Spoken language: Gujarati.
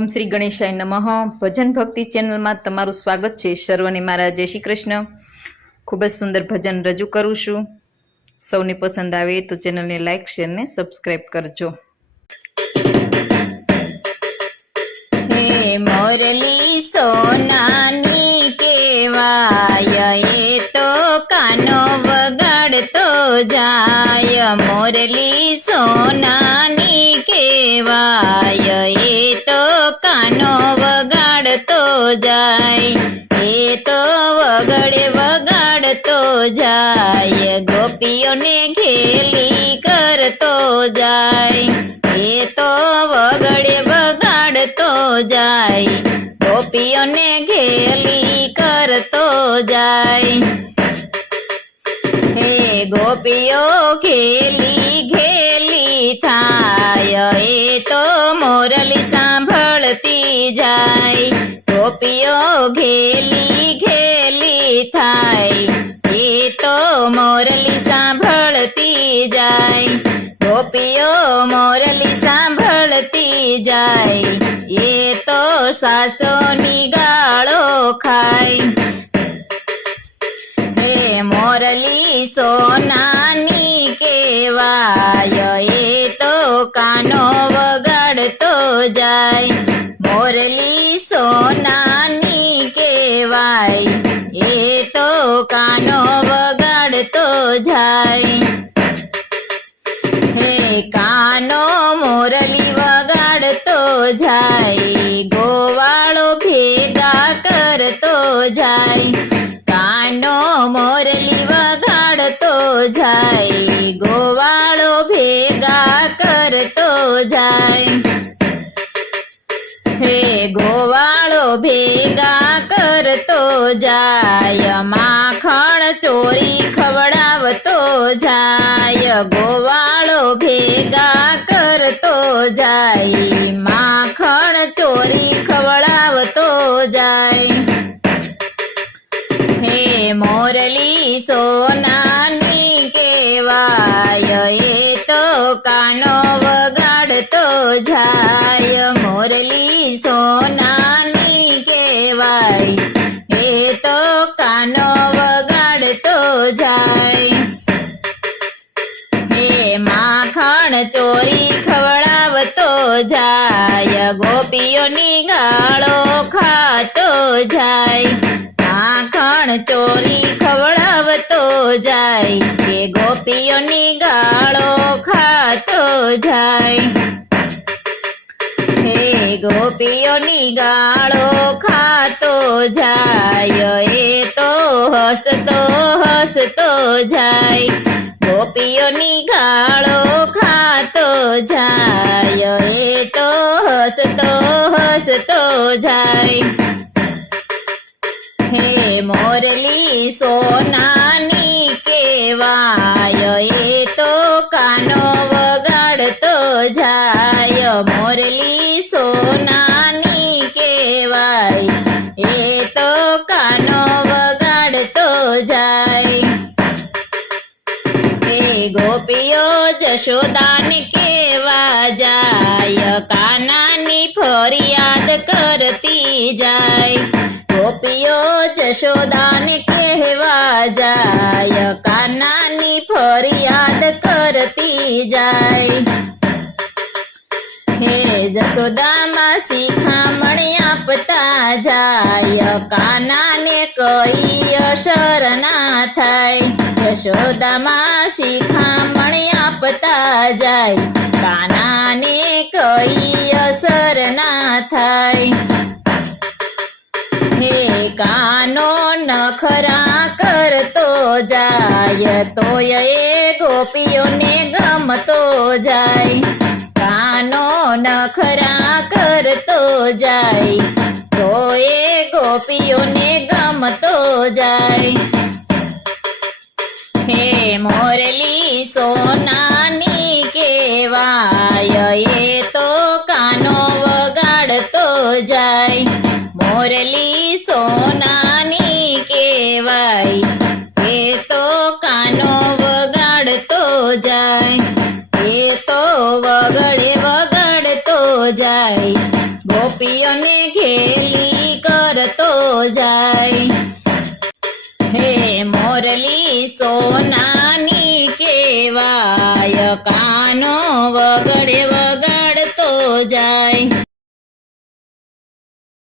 ઓમ શ્રી ગણેશાય નમઃ. ભજન ભક્તિ ચેનલમાં તમારું સ્વાગત છે. સર્વને મારા જય શ્રી કૃષ્ણ. ખૂબ જ સુંદર ભજન રજૂ કરું છું. સૌને પસંદ આવે તો ચેનલને લાઈક શેર ને સબસ્ક્રાઈબ કરજો. હે મોરલી સોનાની કેવાય, એ તો કાનો વગાડતો જાય. મોરલી સોનાની કેવાય, એ તો કાનો વગાડતો જાય. એ તો વગડે વગાડતો જાય, ગોપીઓને ઘેલી કરતો જાય. એ તો વગડે વગાડતો જાય, ગોપીઓને ઘેલી કરતો જાય. હે ગોપીઓ ઘેલી ઘેલી થાય, એ તો મોરલી સાંભળતી જાય. ગોપીઓ ઘેલી ઘેલી થાય, એ તો મોરલી સાંભળતી જાય. ગોપીઓ મોરલી સાંભળતી જાય, એ તો સાસોની ગાળો ખાય. હે મોરલી સોનાની કેવાય, એ તો કાનો વગાડતો જાય. મોરલી સોનાની કેવાય, એ તો કાનો વગાડતો જાય. હે કાનો મોરલી વગાડતો જાય, ગોવાળો ભેગા કરતો જાય. કાનો મોરલી વગાડતો જાય, ગોવાળો ભેગા કરતો જાય. હે ગોવાળો ભેગા કરતો જાય, માખણ ચોરી ખવડાવતો જાય. ગોવાળો ભેગા કરતો જાય, માખણ ચોરી ખવડાવતો જાય. હે મોરલી સોનાની કેવાય, એ તો કાનો વગાડતો જાય. મોરલી સોનાની કેવાય, એ તો કાનો વગાડતો જાય. હે માખણ ચોરી ખવડાવતો જાય, ગોપીઓની ગાળો ખાતો જાય. માખણ ચોરી ખવડાવતો જાય, કે ગોપીઓની ગાળો ખાતો જાય. હે ગોપીઓની ગાળો ખાતો જાય, એ તો હસતો હસતો જાય. ગોપીઓની ગાળો ખાતો જાય, એ તો હસતો હસતો જાય. હે મોરલી સોનાની કેવાય, એ તો કાનો વગાડતો જાય. મોરલી સોનાની કેવાય, એ તો કાનો વગાડતો જાય. હે ગોપીઓ જશોદાને કેવા જાય, કાનાની ફરિયાદ કરતી જાય. ગોપીઓ જશોદાને કહેવા જાય, કાનાની ફરિયાદ કરતી જાય. હે જશોદામાં શિખામણી આપતા જાય, કાનાને કઈ અસર ના થાય. યશોદામાં શિખામણી આપતા જાય, કાનાને કઈ અસર ના થાય. હે કાનો નખરા કરતો જાય, તોય એ ગોપીઓને ગમતો જાય. કાનો નખરા કરતો જાય, તો એ ગોપીઓને ગમતો જાય. હે મોરલી સોનાની કેવાય, એ તો કાનો વગાડતો જાય. મોરલી સોનાની કેવાય, એ તો કાનો વગાડતો જાય. એ તો વગડે વગાડતો જાય, ગોપીઓને ઘેલી કરતો જાય. હે મોરલી સોનાની કેવાય, કાનો વગડે